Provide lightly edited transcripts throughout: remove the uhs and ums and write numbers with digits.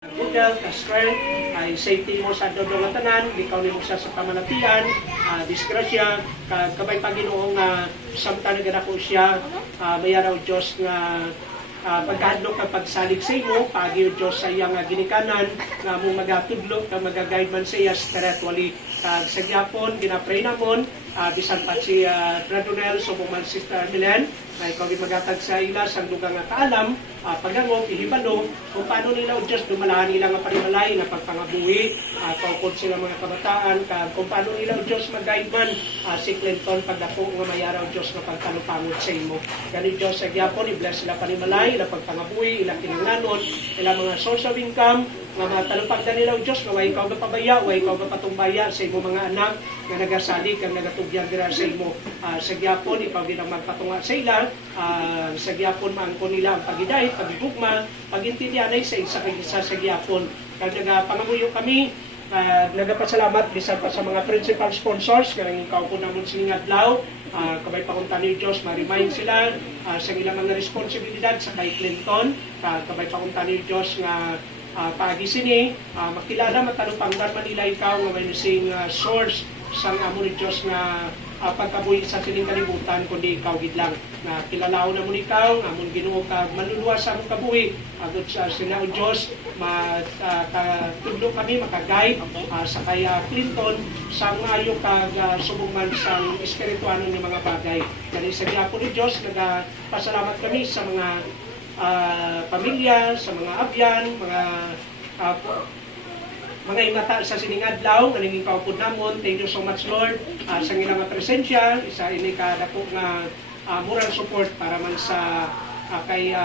Good health, strength, ay safety mo sa dodong ng tanan, ikaw ni mo siya sa pamanatian, disgrasya, kabay Panginoong samtang naganako siya, mayaraw Diyos nga pagkahadlok ang pagsalig sa imo, paagi o Diyos sa iyang ginikanan, nga mong magatudlok, nga magaguide man sa iya spiritually. Sa gyapon, ginapray namon, bisan pa si Radonel, subong man Sister Milen, na ikaw magatag sa ila sa lugang nga kaalam, pagangog, ihibalo, kung paano nila o Diyos dumalahan nila nga parimalay, nga pagpangabuhi, kaukod sila mga kabataan, kung paano nila o Diyos mag-guide man si Clinton pagdako nga mayaraw Diyos nga pagtalupangot sa imo. Ganit Diyos sa gyapon, i-bless sila panimalay, ila pagpangabuhi, ila kinanglanon, ila mga source of income, nga matalupag na nila o Diyos, nga way ikaw gapabaya, way ikaw gapatumbaya sa imo mga anak, nga nagasalig, nga nagatugyan dira sa imo. Sa gyapon, ikaw din ang magpatunga sa ila, sa gyapon maangkon nila ang pagiday, pagigugma, pagintindihan ay sa isa sa gyapon. Kag nagapangabuyo kami, nagapasalamat bisan pa sa mga principal sponsors nga ikaw po namon sining adlaw, kabay pakunta ni Diyos, ma-remind sila sa ilang mga responsibilidad sa kay Clinton, kabay pakunta ni Diyos nga paagi sini, makilala matalupanggan man nila ikaw nga may sing source sang amo ni Diyos nga pagkabuhi sa sining kalibutan kundi ikaw gid lang na kilalaw na mo ikaw amon Ginoo ka manluluwas sa among kabuhi agot sa sina o Dios matudlo kami maka-guide sa kay Clinton sa maayo kag subong man sa espirituano nga mga bagay kani sa gyapon ni Dios nagapasalamat kami sa mga pamilya, sa mga abyan, mga imata sa sining adlaw nga naging kaupod namon. Thank you so much Lord sa ilang presensya, isa ini ka dako nga moral support para man sa kay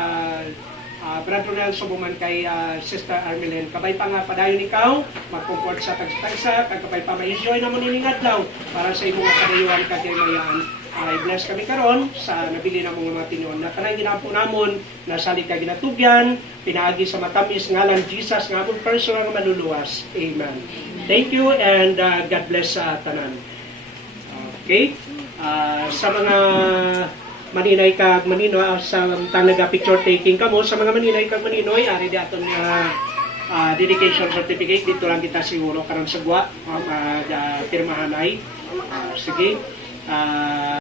Brad Ronel subong man kay Sister Armelen. Kabay pa nga padayon ikaw mag-comfort sa tagsa kag kabay pa ma-enjoy namon ining adlaw para sa imong kadayuhan kag mayaan. I-bless kami karon sa nabili na mga tinuon na kanang ginapo namon na salig ka ginatugyan pinaagi sa matamis ngalan Jesus nga among personal nga maluluwas. Amen. Thank you and God bless sa tanan. Okay? Sa mga maninay kag maninoy sa tanaga picture taking kamo sa mga maninay kag maninoy ari di aton dedication certificate dito lang kita siguro karang sagwa pirmahan ay sige